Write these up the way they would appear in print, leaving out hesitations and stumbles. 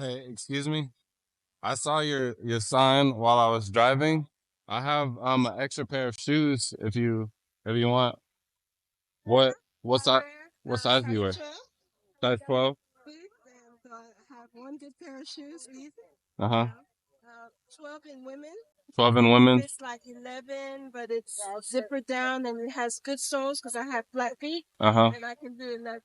Hey, excuse me. I saw your sign while I was driving. I have an extra pair of shoes if you want. What what I size wear what size do you size wear? 12 Size 12? boots, and I have one good pair of shoes, easy. Uh-huh. 12 in women. 12 in And if women? it's like 11, but it's zipper down and it has good soles because I have flat feet, Uh-huh. then I can do 11.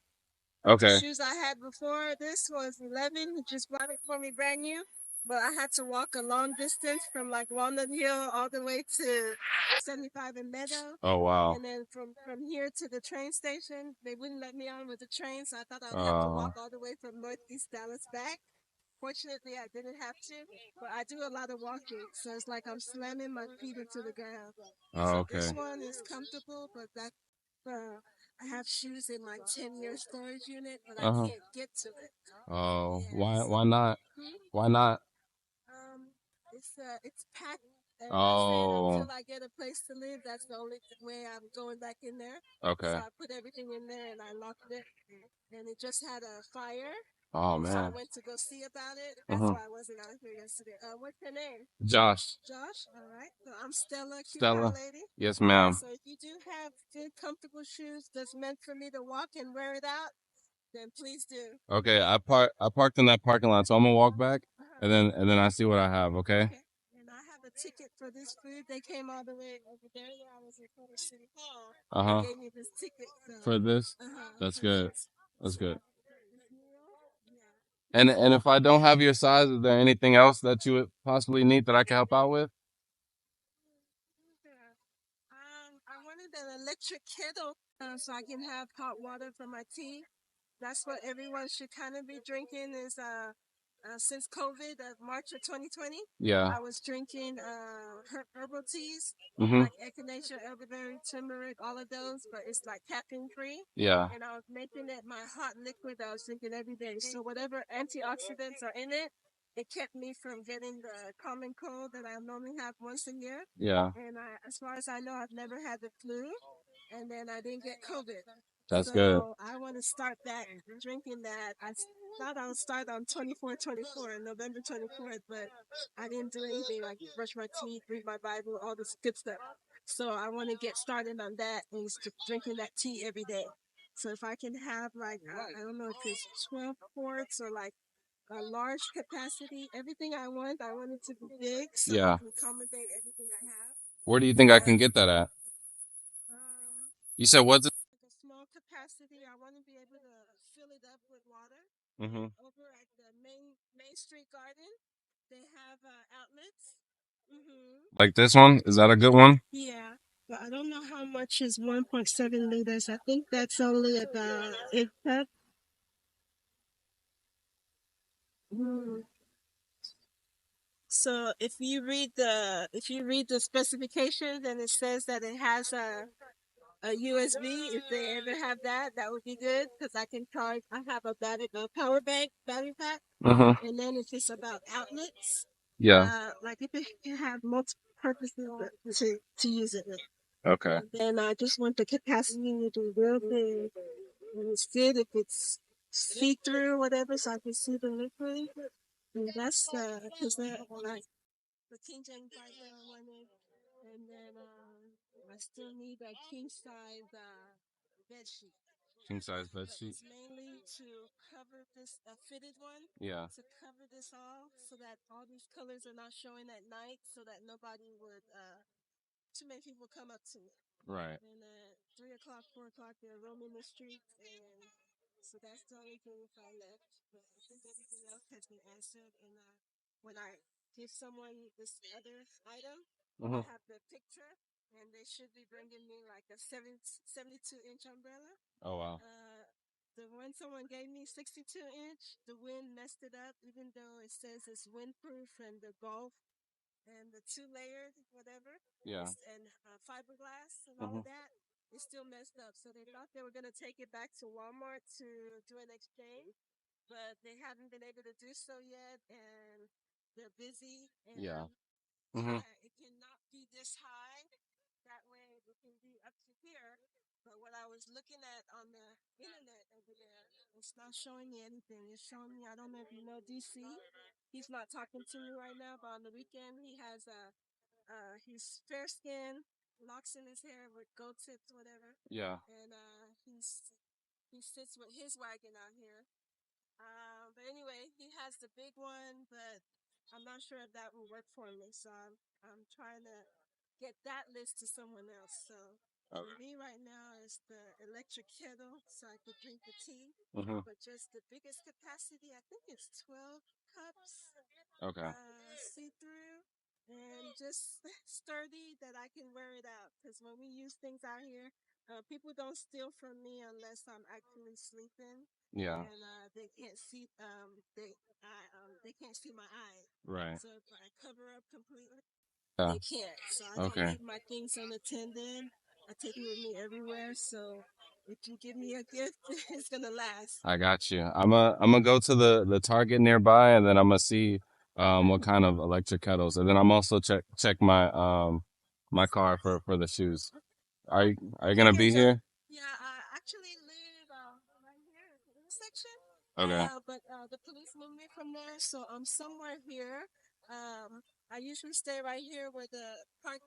The Okay. shoes I had before this was 11. He just bought it for me brand new. But I had to walk a long distance from like Walnut Hill all the way to 75 and Meadow. Oh wow. And then from here to the train station, they wouldn't let me on with the train, so I thought I would have to Uh walk all the way from Northeast Dallas back. Fortunately, I didn't have to, but I do a lot of walking, so it's like I'm slamming my feet into the ground. oh, So okay. this one is comfortable, but I have shoes in my 10-year storage unit, but I Uh-huh. can't get to it. Oh, Yeah, so why not? Why not? it's packed, and I said Oh, until I get a place to live, that's the only way I'm going back in there. So okay. I put everything in there and I locked it, and it just had a fire, Oh and so I man. went to go see about it. That's Uh-huh. why I wasn't out here yesterday. What's your name? Josh. Josh. All right. So I'm Stella, cute cat Stella. lady. Yes, Yeah. ma'am. So if you do have good, comfortable shoes that's meant for me to walk and wear it out, then please do. Okay, I parked in that parking lot, so I'm gonna walk back Uh-huh. and then I see what I have, okay? Okay. And I have a ticket for this food. They came all the way over there where I was in front of City Hall and Uh-huh. gave me this ticket. So, For this? That's for good. this. That's So, good. this meal, yeah. And if I don't have your size, is there anything else that you would possibly need that I can help out with? Yeah. I wanted an electric kettle so I can have hot water for my tea. That's what everyone should kind of be drinking is since COVID of March of 2020. Yeah. I was drinking herbal teas Mm-hmm. like echinacea, elderberry, turmeric, all of those, but it's like caffeine free. Yeah. And I was making it my hot liquid that I was drinking every day. So whatever antioxidants are in it, it kept me from getting the common cold that I normally have once a year. Yeah. And as far as I know, I've never had the flu, and then I didn't get COVID. That's good. So I want to start that drinking that. I thought I would start on 24/24, November 24th, but I didn't do anything like brush my teeth, read my Bible, all this good stuff. So I want to get started on that and drinking that tea every day. So if I can have like I don't know if it's 12 quarts or like a large capacity, everything I want it to be big so it Yeah. can accommodate everything I have. Where do you think I But can get that at? um, You said what's it? like a small capacity. I want to be able to fill it up with water. Mm-hmm. Over at the Main Street Garden, they have outlets. Like this one? Is that a good one? Yeah, but I don't know how much is 1.7 liters. I think that's only about it. Mm. So if you read the specifications and it says that it has a USB, if they ever have that, that would be good because I can charge. I have a power bank battery pack, Mm-hmm. and then if it's about outlets, Yeah. like if it can have multiple purposes to use it with. Okay. And then I just want the capacity to be real big, and it's good if it's see through or whatever, so I can see the liquid. And that's because like the King James Bible I wanted, and then I still need a king size bed sheet. King size bed But sheet. it's mainly to cover this a fitted one Yeah. to cover this all so that all these colors are not showing at night, so that nobody would too many people come up to me. Right. And at 3 o'clock, 4 o'clock, they're roaming the streets, and so that's the only thing I left. But I think everything else has been answered. And when I give someone this other item, Mm-hmm. I have the picture, and they should be bringing me like a 72-inch umbrella. Oh wow. The one someone gave me, 62-inch, the wind messed it up, even though it says it's windproof and the golf and the two-layered whatever, Yeah. and fiberglass and all Mm-hmm. of that, it's still messed up. So they thought they were going to take it back to Walmart to do an exchange, but they haven't been able to do so yet, and they're busy, Yeah. and Mm-hmm. it cannot be this high. That way it can be up to here. But what I was looking at on the internet over there. It's not showing me anything. It's showing me, I don't know if you know DC. He's not talking to me right now, but on the weekend he has he's fair skinned, locks in his hair with gold tips, whatever. Yeah. And he sits with his wagon out here. But anyway, he has the big one, but I'm not sure if that will work for me. So I'm trying to get that list to someone else. So for me right now is the electric kettle, so I could drink the tea. Mm-hmm. But just the biggest capacity, I think it's 12 cups, Okay. see through, and just sturdy that I can wear it out. Because when we use things out here, people don't steal from me unless I'm actually sleeping Yeah. and they can't see they can't see my eye. Right. So if I cover up completely, Yeah. they can't. So I don't Okay. leave my things unattended. I take it with me everywhere. So if you give me a gift, it's gonna last. I got you. I'm gonna go to the Target nearby, and then I'm gonna see what kind of electric kettles, and then I'm also check my car for the shoes. Are you gonna Okay, be so here? yeah, I actually live right here in the intersection. Okay. But the police moved me from there, so I'm somewhere here. I usually stay right here where the park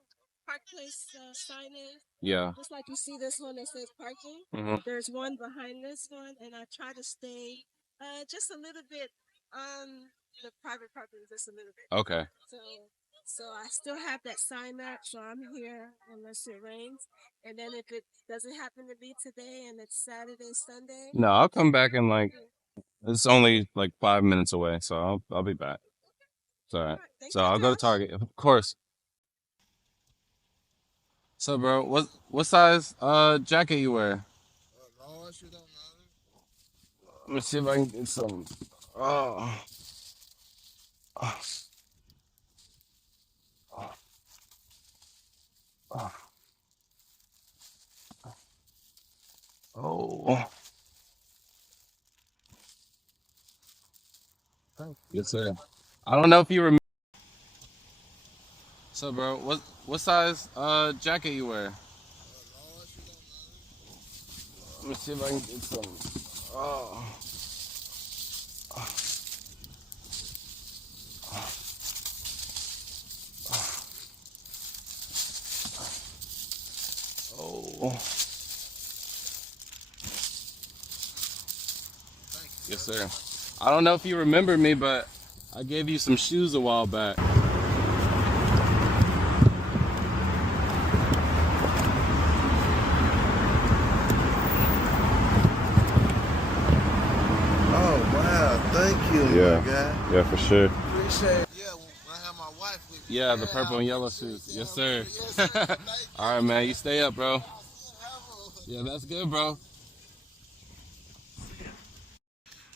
place sign is. Yeah. Just like you see this one that says parking. Mhm. There's one behind this one, and I try to stay just a little bit on the private property, just a little bit. Okay. So so I still have that sign up, so I'm here unless it rains. And then if it doesn't happen to be today and it's Saturday, Sunday, No, I'll come back in like yeah. it's only like 5 minutes away, so I'll be back. It's all All right. right. Thank So you, I'll go to Josh. Target, of course. So, bro, what size jacket you wear? Large, it don't matter. Let me see if I can get some. Oh, oh, oh, oh. Yes, sir. I don't know if you remember. So, bro, what size jacket you wear? Large, it don't matter. Let me see if I can get some. Oh, oh. Thank you, Yes, sir. sir. I don't know if you remember me, but I gave you some shoes a while back. Oh, wow. Thank you, Yeah, my guy. yeah, for sure. Appreciate it. Yeah, when I have my wife with me. Yeah, the purple and yellow shoes. Yes, sir. All right, man. You stay up, bro. Yeah, that's good, bro.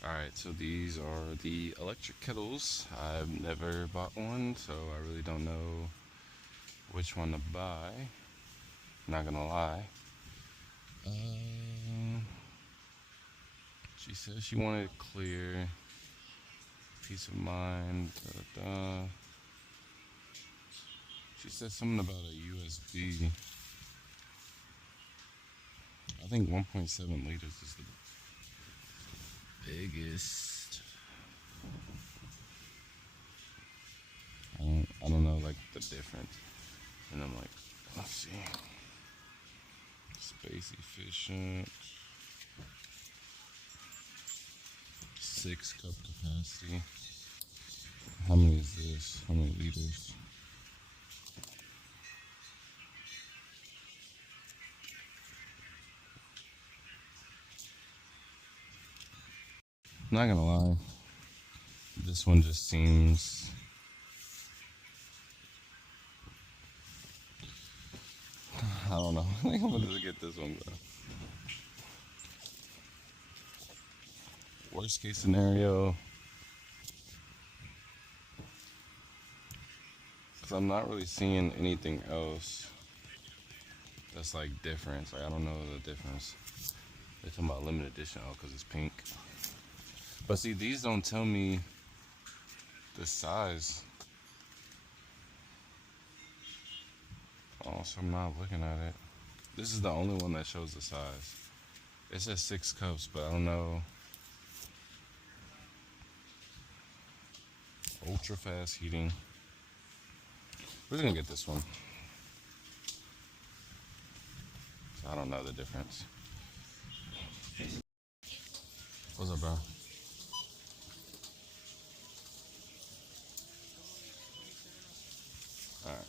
All right, so these are the electric kettles. I've never bought one, so I really don't know which one to buy. Not gonna lie. Um, she said she wanted clear, peace of mind. Da, da, da. She said something about a USB. I think 1.7 liters is the biggest. I don't know like the difference. And I'm like, let's see. Space efficient. 6 cup capacity. How many is this? How many liters? Not gonna lie. This one just seems. I don't know. I think I'm gonna just get this one, bro. Worst case scenario. Because I'm not really seeing anything else that's like different. Like, I don't know the difference. They're talking about limited edition. Oh, because it's pink. But see, these don't tell me the size. Oh, so I'm not looking at it. This is the only one that shows the size. It says 6 cups, but I don't know. Ultra fast heating. We're gonna get this one. I don't know the difference. What's up, bro? All right.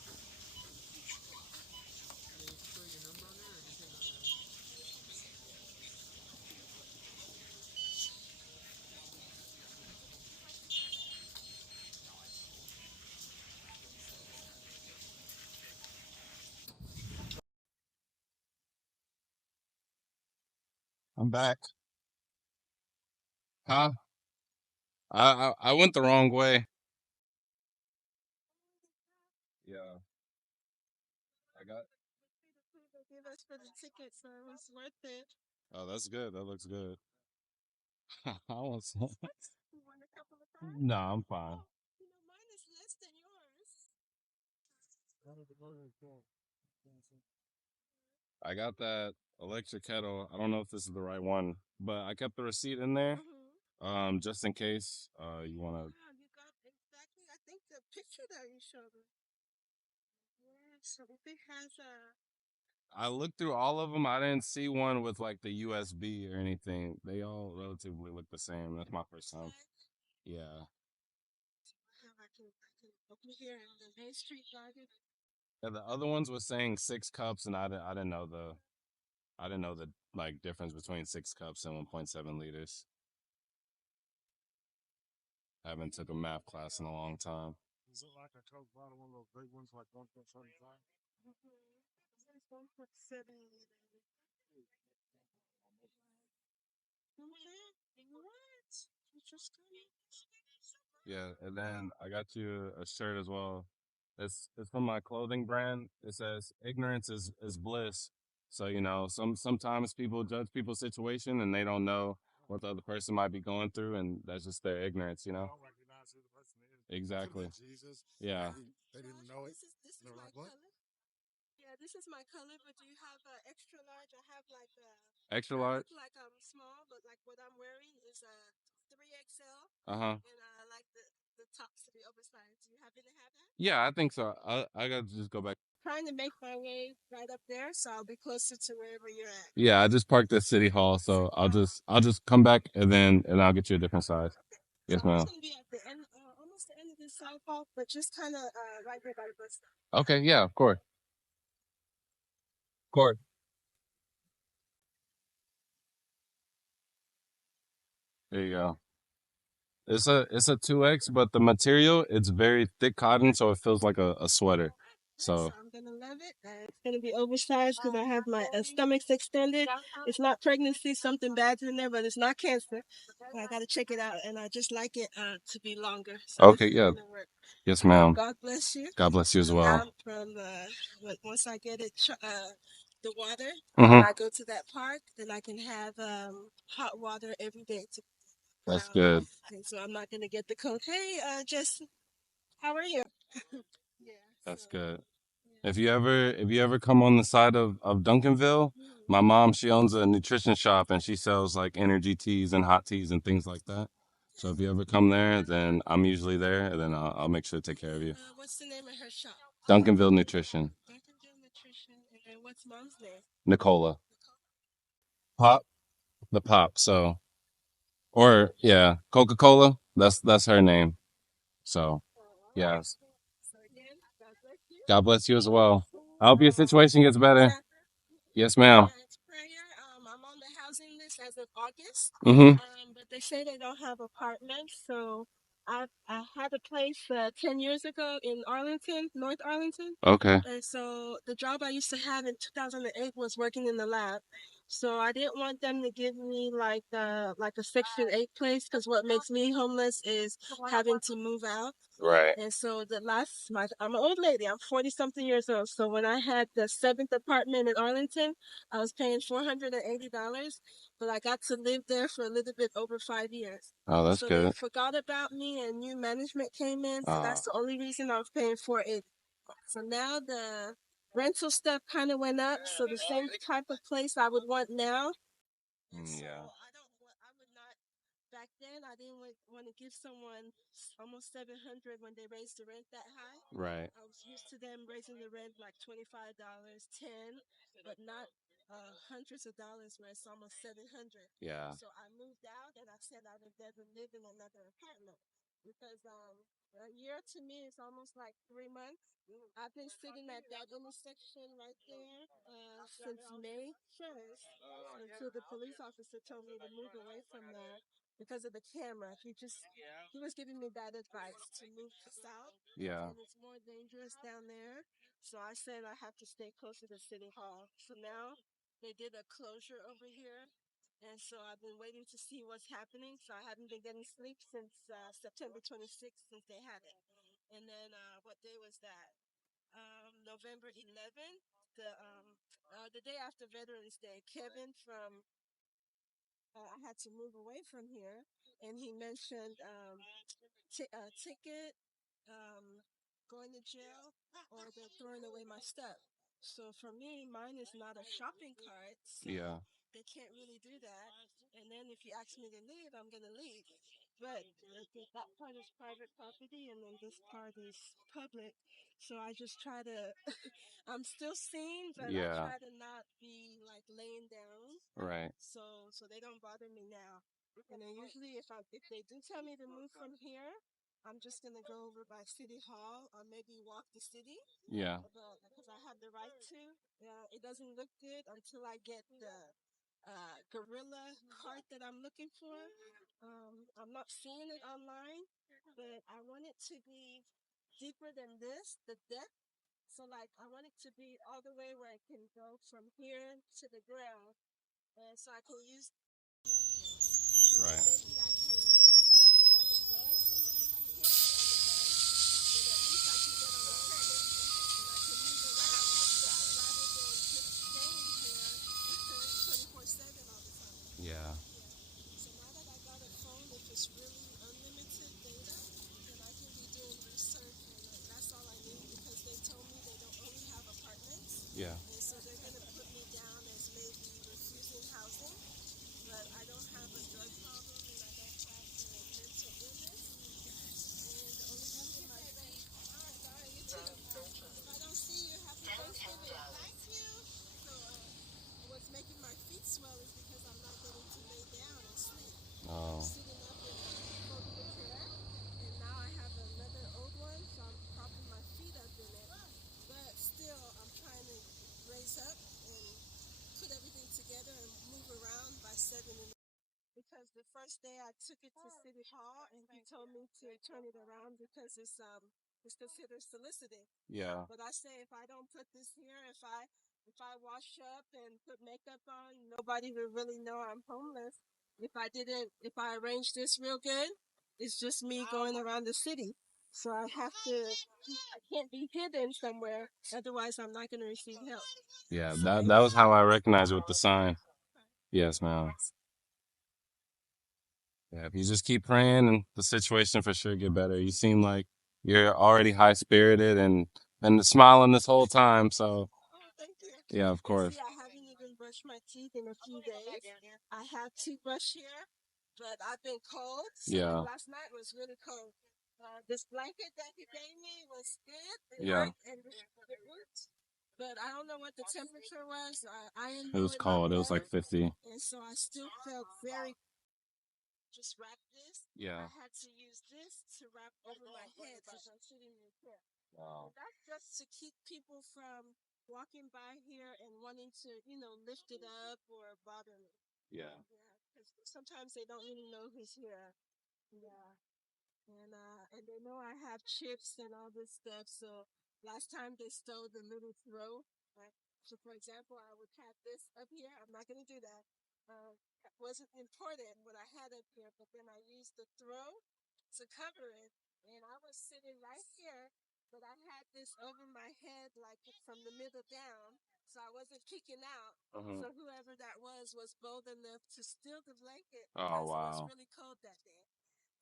I'm back. Huh? I went the wrong way. Yeah, I got. They gave us for the ticket, so it was worth it. Oh, that's good. That looks good. I want some. You want a couple of fries? No, I'm fine. You know, mine is less than yours. I got that electric kettle. I don't know if this is the right one, but I kept the receipt in there, just in case you wanna. Wow, you got exactly, I think the picture that you showed me. Yeah, so if it has a. I looked through all of them. I didn't see one with like the USB or anything. They all relatively look the same. That's my first time. Yeah. I can open here in the Main Street Garden. Yeah, the other ones was saying 6 cups, and I didn't know the like difference between 6 cups and 1.7 liters. I haven't took a math class in a long time. Is it like a Coke bottle, one of those big ones, like 1.75? This is 1.7 liter. What? You just got it? Yeah, and then I got you a shirt as well. It's from my clothing brand. It says ignorance is bliss. So, sometimes people judge people's situation and they don't know what the other person might be going through, and that's just their ignorance, They don't recognize who the person is. Exactly. Jesus. Yeah. They didn't know it. This is They're my like, what? color. Yeah, this is my color, but do you have extra large? I have like Extra I large? look like I'm small, but like what I'm wearing is a 3XL, Uh-huh. and I like the tops to be oversized. Do you happen to have that? Yeah, I think so. I got to just go back. Trying to make my way right up there, so I'll be closer to wherever you're at. Yeah, I just parked at City Hall, so I'll just come back and I'll get you a different size. So Yes, I'm ma'am. just gonna be at the end, almost the end of this sidewalk, but just kind of right there by the bus stop. Okay, yeah, of course. Of course. There you go. It's a 2X, but the material it's very thick cotton, so it feels like a sweater. So So I'm gonna love it. It's gonna be oversized because I have my stomachs extended. It's not pregnancy, something bad's in there, but it's not cancer. But I gotta check it out, and I just like it to be longer. So this okay, is yeah. gonna work. Yes, ma'am. God bless you. God bless you as well. Now from once I get it, the water, Mm-hmm. I go to that park, then I can have hot water every day to. That's good. And so I'm not gonna get the cold. Hey, Jess, how are you? Yeah. That's So. good. Yeah. If you ever come on the side of Duncanville, my mom she owns a nutrition shop and she sells like energy teas and hot teas and things like that. So if you ever come there, then I'm usually there, and then I'll make sure to take care of you. What's the name of her shop? Duncanville Nutrition. Duncanville Nutrition. And what's mom's name? Nicola. Pop. The pop. So, or yeah, Coca Cola. That's her name. So, yes. So again, God bless you. God bless you as well. I hope your situation gets better. Yes, ma'am. Yeah, it's prayer. I'm on the housing list as of August. Mm-hmm. But they say they don't have apartments, so I had a place 10 years ago in Arlington, North Arlington. Okay. And so the job I used to have in 2008 was working in the lab. So I didn't want them to give me like a Section 8 place because what makes me homeless is having to move out. Right. And so I'm an old lady. I'm 40 something years old. So when I had the seventh apartment in Arlington, I was paying $480, but I got to live there for a little bit over 5 years. Oh, that's So they good. forgot about me and new management came in. So that's the only reason I was paying 480. So now rental stuff kind of went up. So the same type of place I would want now. Yeah. I would not. Back then, I didn't want to give someone almost 700 when they raised the rent that high. Right. I was used to them raising the rent like $25, 10, but not hundreds of dollars where it's almost 700. Yeah. So I moved out and I said I would never live in another apartment because a year to me is almost like 3 months. I've been sitting at that intersection right there since May 1st until the police officer told me to move away from there because of the camera. He was giving me bad advice to move to south. Yeah. And it's more dangerous down there. So I said I have to stay closer to City Hall. So now they did a closure over here. And so I've been waiting to see what's happening. So I haven't been getting sleep since September 26th, since they had it. And then what day was that? November 11th, the day after Veterans Day. Kevin from I had to move away from here, and he mentioned ticket, um, going to jail, or they're throwing away my stuff. So for me, mine is not a shopping cart, so Yeah. they can't really do that. And then if you ask me to leave, I'm gonna leave. But that part is private property, and then this part is public. So I just try to. I'm still seen, but I Yeah. try to not be like laying down, Right. so they don't bother me now. And then usually if they do tell me to move from here, I'm just gonna go over by City Hall or maybe walk the city, Yeah. but because I have the right to. It doesn't look good until I get the gorilla cart that I'm looking for. I'm not seeing it online, but I want it to be deeper than this, the depth. So like I want it to be all the way where I can go from here to the ground, and so I can use like this. And then Right. maybe I can get on the bus, and if I can't get on the bus, then at least I can get on the train, and I can move around rather than just staying here 24/7 all the time. Yeah. Yeah. So now that I got a phone, if it's really unlimited data, then I can be doing research, and that's all I need because they told me they don't only have apartments, Yeah. and so they're gonna put me down as maybe refusing housing. But I don't have a drug problem and I don't have the mental illness. And the only reason my feet, all right, darling, you too. If I don't see you, happy Thanksgiving. Thank you. So what's making my feet swell is because I'm not getting to lay down and sleep. I'm Oh. sitting up in a foldable chair, and now I have another old one, so I'm propping my feet up in it. But still, I'm trying to raise up and put everything together and move around by 7 in the because the first day I took it to City Hall and he told me to turn it around because it's considered soliciting. Yeah. But I say if I don't put this here, if I wash up and put makeup on, nobody will really know I'm homeless. If I arrange this real good, it's just me going around the city. So I can't be hidden somewhere. Otherwise, I'm not going to receive help. Yeah. So That was how I recognized it with the sign. Yes, ma'am. Yeah. If you just keep praying, and the situation for sure get better. You seem like you're already high spirited and smiling this whole time. So oh, thank you. yeah, of And course. see, I haven't even brushed my teeth in a few days. I have toothbrush here, but I've been cold. So like Yeah. last night was really cold. This blanket that he gave me was good. It Yeah. worked and the boots. But I don't know what the temperature was. I didn't It know was it like cold. It was that. like 50. And so I still felt very just wrap this. Yeah. I had to use this to wrap over my head because I'm sitting in the chair. Wow. And that's just to keep people from walking by here and wanting to, lift it up or bother me. Yeah. Yeah, because sometimes they don't really know who's here. Yeah. And they know I have chips and all this stuff. So last time they stole the little throw. Right? So for example, I would have this up here. I'm not gonna do that. It wasn't important what I had up here, but then I used the throw to cover it, and I was sitting right here, but I had this over my head like from the middle down, so I wasn't peeking out. Uh-huh. So whoever that was bold enough to steal the blanket Oh because it was wow. really cold that day.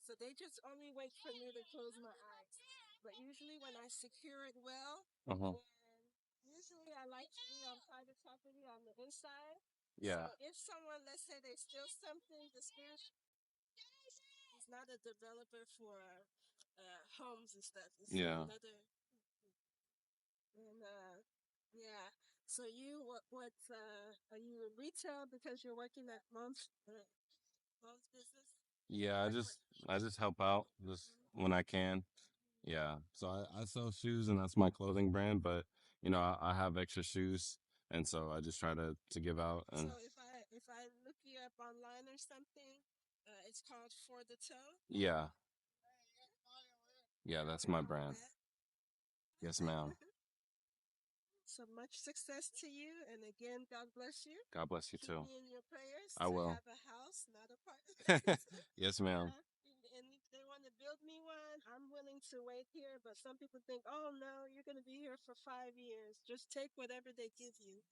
So they just only wait for me to close my eyes. But usually when I secure it well, Uh-huh. then Personally, I like to be on private property on the inside. Yeah. So if someone, let's say they steal something, the spirit is not a developer for homes and stuff. It's Yeah. another, and yeah. So you, what, are you in retail because you're working at mom's business? Yeah, I just help out just when I can. Yeah. So I sell shoes and that's my clothing brand, but I have extra shoes and so I just try to give out So and if I look you up online or something, it's called For the Toe. yeah. Yeah, that's my brand. Yeah. Yes, ma'am. So much success to you, and again, God bless you. God bless you Keep too. me in your prayers I to will. have a house, not apartment. Yes, ma'am. Yeah. And if they want to build me one, I'm willing to wait here. But some people think, oh no, you're going to be here for 5 years. Just take whatever they give you.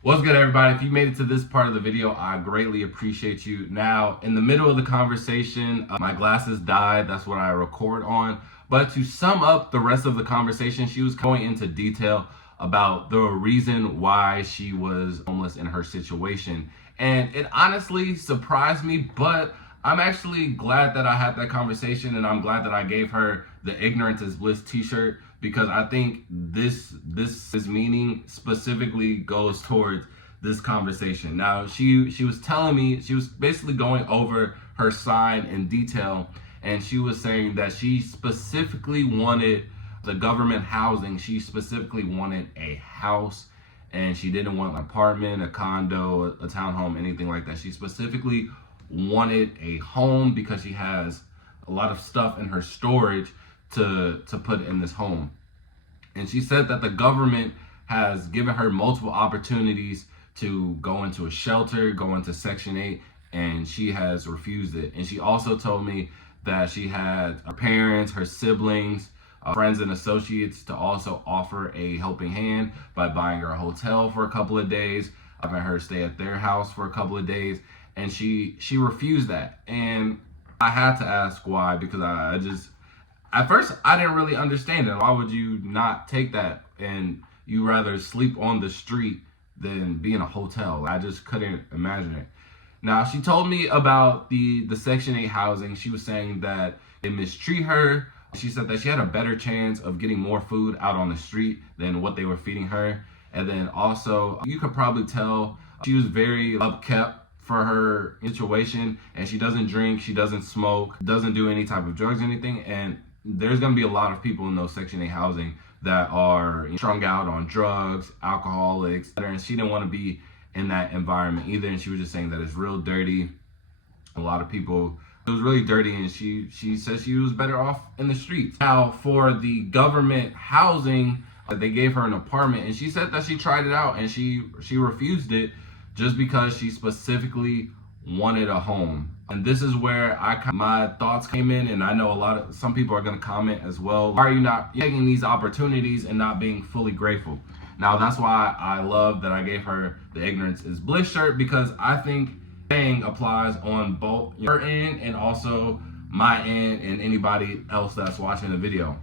What's good, everybody? If you made it to this part of the video, I greatly appreciate you. Now, in the middle of the conversation, my glasses died. That's what I record on. But to sum up the rest of the conversation, she was going into detail about the reason why she was homeless in her situation. And it honestly surprised me, but I'm actually glad that I had that conversation, and I'm glad that I gave her the ignorance is bliss t-shirt, because I think this meaning specifically goes towards this conversation. Now she was telling me, she was basically going over her sign in detail, and she was saying that she specifically wanted the government housing. She specifically wanted a house, and she didn't want an apartment, a condo, a townhome, anything like that. She specifically wanted a home because she has a lot of stuff in her storage to put in this home. And she said that the government has given her multiple opportunities to go into a shelter, go into Section 8, and she has refused it. And she also told me that she had her parents, her siblings, friends and associates to also offer a helping hand by buying her a hotel for a couple of days, having her stay at their house for a couple of days. And she refused that. And I had to ask why, because I just, at first I didn't really understand it. Why would you not take that and you rather sleep on the street than be in a hotel? I just couldn't imagine it. Now she told me about the Section 8 housing. She was saying that they mistreat her. She said that she had a better chance of getting more food out on the street than what they were feeding her. And then also, you could probably tell she was very upkept for her situation, and she doesn't drink, she doesn't smoke, doesn't do any type of drugs or anything. And there's going to be a lot of people in those Section 8 housing that are strung out on drugs, alcoholics, and she didn't want to be in that environment either. And she was just saying that it's real dirty. A lot of people, it was really dirty, and she said she was better off in the streets. Now, for the government housing, they gave her an apartment, and she said that she tried it out and she refused it just because she specifically wanted a home. And this is where my thoughts came in, and I know some people are going to comment as well. Why are you not taking these opportunities and not being fully grateful? Now, that's why I love that I gave her the ignorance is bliss shirt, because I think saying applies on both her end and also my end and anybody else that's watching the video.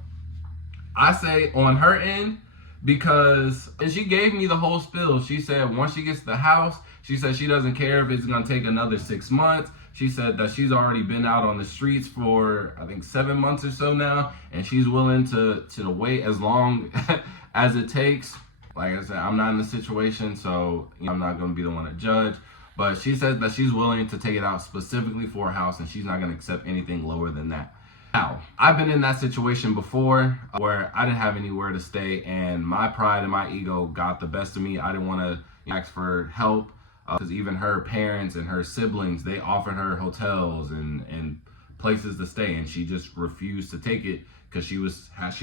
I say on her end because, and she gave me the whole spill. She said once she gets the house, she said she doesn't care if it's going to take another 6 months. She said that she's already been out on the streets for, I think, 7 months or so now, and she's willing to wait as long as it takes. Like I said, I'm not in the situation, so I'm not going to be the one to judge. But she said that she's willing to take it out specifically for a house, and she's not going to accept anything lower than that. Now, I've been in that situation before where I didn't have anywhere to stay, and my pride and my ego got the best of me. I didn't want to ask for help because even her parents and her siblings, they offered her hotels and places to stay, and she just refused to take it because she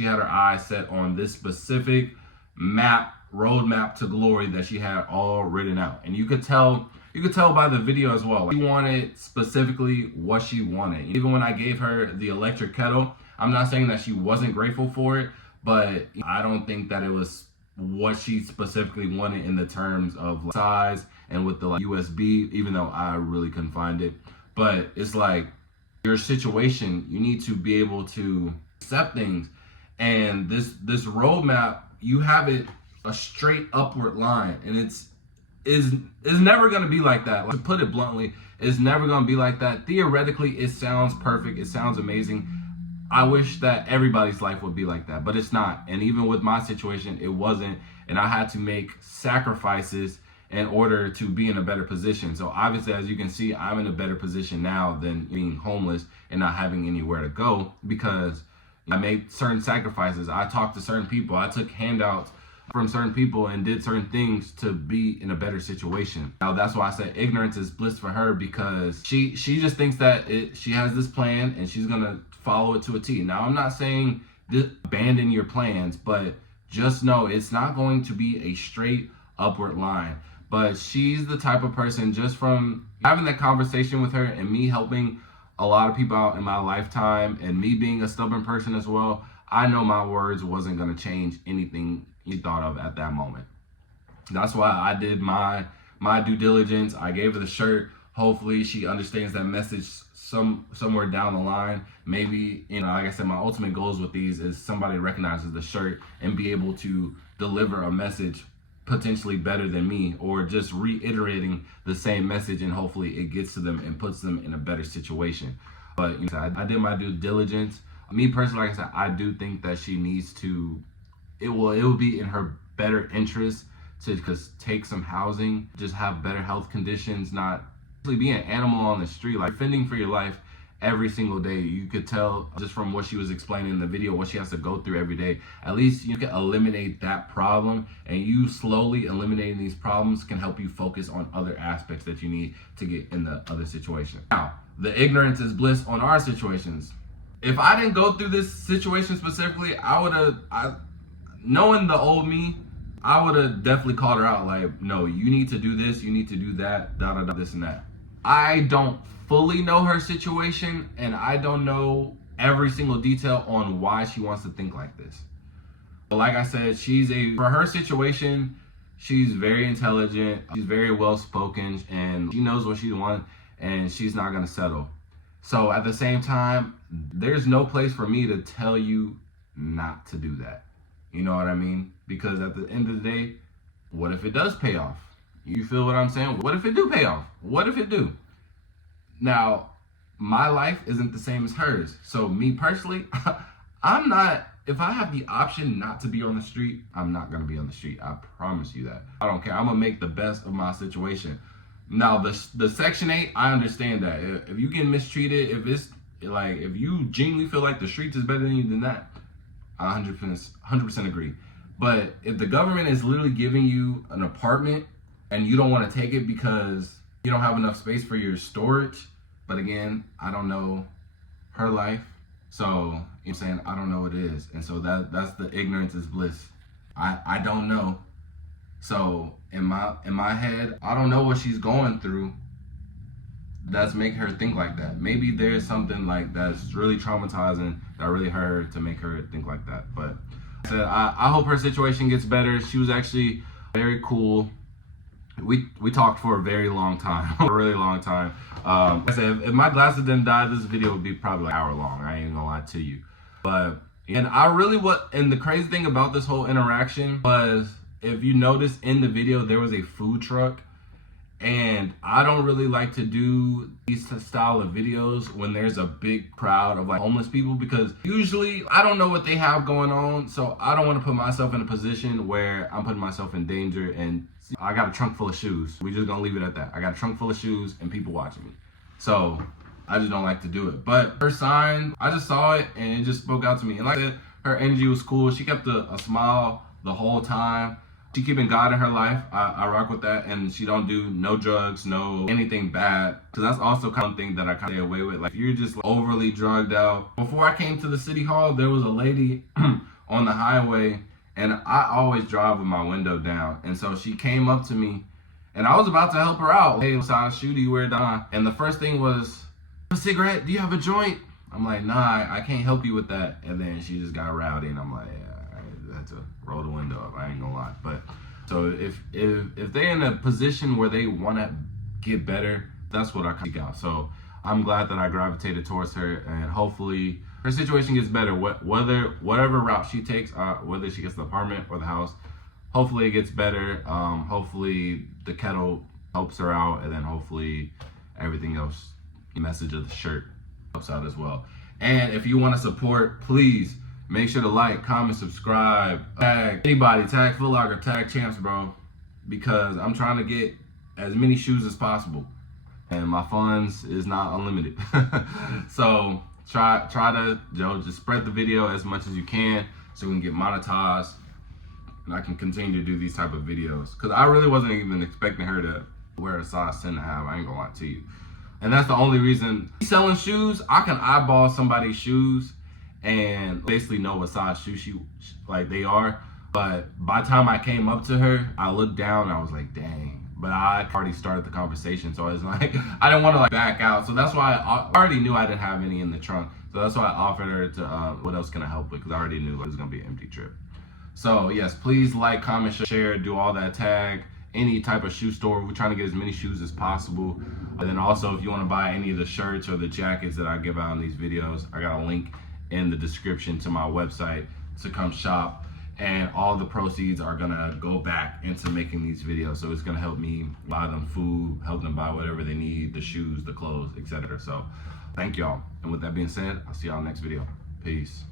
had her eyes set on this specific roadmap to glory that she had all written out. And you could tell by the video as well. She wanted specifically what she wanted. Even when I gave her the electric kettle, I'm not saying that she wasn't grateful for it, but I don't think that it was what she specifically wanted in the terms of size and with the USB, even though I really couldn't find it. But it's like your situation, you need to be able to accept things. And this roadmap, you have it a straight upward line, and is never going to be like that. Like, to put it bluntly, it's never going to be like that. Theoretically, it sounds perfect. It sounds amazing. I wish that everybody's life would be like that, but it's not. And even with my situation, it wasn't. And I had to make sacrifices in order to be in a better position. So obviously, as you can see, I'm in a better position now than being homeless and not having anywhere to go, because I made certain sacrifices. I talked to certain people. I took handouts from certain people and did certain things to be in a better situation. Now that's why I said ignorance is bliss for her, because she just thinks that she has this plan and she's gonna follow it to a T. Now I'm not saying abandon your plans, but just know it's not going to be a straight upward line. But she's the type of person, just from having that conversation with her and me helping a lot of people out in my lifetime and me being a stubborn person as well, I know my words wasn't going to change anything you thought of at that moment. That's why I did my due diligence. I gave her the shirt. Hopefully she understands that message somewhere down the line. Maybe, like I said, my ultimate goals with these is somebody recognizes the shirt and be able to deliver a message potentially better than me, or just reiterating the same message, and hopefully it gets to them and puts them in a better situation. But I did my due diligence. Me personally, like I said, I do think that she needs to, it will be in her better interest to just take some housing, just have better health conditions, not be an animal on the street, like fending for your life every single day. You could tell just from what she was explaining in the video, what she has to go through every day. At least you can eliminate that problem, and you slowly eliminating these problems can help you focus on other aspects that you need to get in the other situation. Now, the ignorance is bliss on our situations. If I didn't go through this situation specifically, knowing the old me, I would have definitely called her out, like, no, you need to do this, you need to do that, this and that. I don't fully know her situation, and I don't know every single detail on why she wants to think like this. But like I said, for her situation, she's very intelligent, she's very well spoken, and she knows what she wants, and she's not gonna settle. So at the same time, there's no place for me to tell you not to do that. You know what I mean? Because at the end of the day, what if it does pay off? You feel what I'm saying? What if it do pay off? What if it do? Now, my life isn't the same as hers. So me personally, if I have the option not to be on the street, I'm not going to be on the street. I promise you that. I don't care. I'm going to make the best of my situation. Now, the Section 8, I understand that. If you get mistreated, if you genuinely feel like the streets is better than you, than that, I 100% agree. But if the government is literally giving you an apartment and you don't want to take it because you don't have enough space for your storage, but again, I don't know her life, so I'm saying I don't know what it is, and so that's the ignorance is bliss. I don't know. So in my head, I don't know what she's going through that's making her think like that. Maybe there's something like that's really traumatizing that really hurt her to make her think like that. But I hope her situation gets better. She was actually very cool. We talked for a very long time, a really long time. I said, if my glasses didn't die, this video would be probably like an hour long. I ain't gonna lie to you. And the crazy thing about this whole interaction was, if you notice in the video, there was a food truck. And I don't really like to do these style of videos when there's a big crowd of like homeless people, because usually I don't know what they have going on. So I don't want to put myself in a position where I'm putting myself in danger. And I got a trunk full of shoes. We're just gonna leave it at that. I got a trunk full of shoes and people watching me. So I just don't like to do it. But her sign, I just saw it and it just spoke out to me. And like I said, her energy was cool. She kept a smile the whole time. She keeping God in her life. I rock with that. And she don't do no drugs, no anything bad. Because that's also kind of thing that I kind of stay away with. Like, if you're just overly drugged out. Before I came to the city hall, there was a lady on the highway, and I always drive with my window down. And so she came up to me, and I was about to help her out. Hey, what size shoe do you wear, Don? And the first thing was, a cigarette? Do you have a joint? I'm like, nah, I can't help you with that. And then she just got rowdy, and I'm like, yeah, I had to roll the window up. I ain't gonna lie. But so if they're in a position where they want to get better, that's what I seek out. So I'm glad that I gravitated towards her, and hopefully her situation gets better. Whatever route she takes, whether she gets the apartment or the house, hopefully it gets better. Hopefully the kettle helps her out, and then hopefully everything else, the message of the shirt helps out as well. And if you want to support, please make sure to like, comment, subscribe, tag anybody, tag Foot Locker, tag Champs, bro, because I'm trying to get as many shoes as possible, and my funds is not unlimited. So try to, just spread the video as much as you can so we can get monetized and I can continue to do these type of videos, because I really wasn't even expecting her to wear a size 10 and a half. I ain't gonna lie to you. And that's the only reason. Selling shoes, I can eyeball somebody's shoes and basically know what size shoe they are. But by the time I came up to her, I looked down and I was like, dang. But I already started the conversation, so I was like, I didn't want to back out. So that's why I already knew I didn't have any in the trunk. So that's why I offered her to, what else can I help with? Because I already knew it was gonna be an empty trip. So yes, please like, comment, share, do all that, tag any type of shoe store. We're trying to get as many shoes as possible. And then also, if you want to buy any of the shirts or the jackets that I give out in these videos, I got a link in the description to my website to come shop. And all the proceeds are gonna go back into making these videos. So it's gonna help me buy them food, help them buy whatever they need, the shoes, the clothes, etc. So thank y'all. And with that being said, I'll see y'all next video. Peace.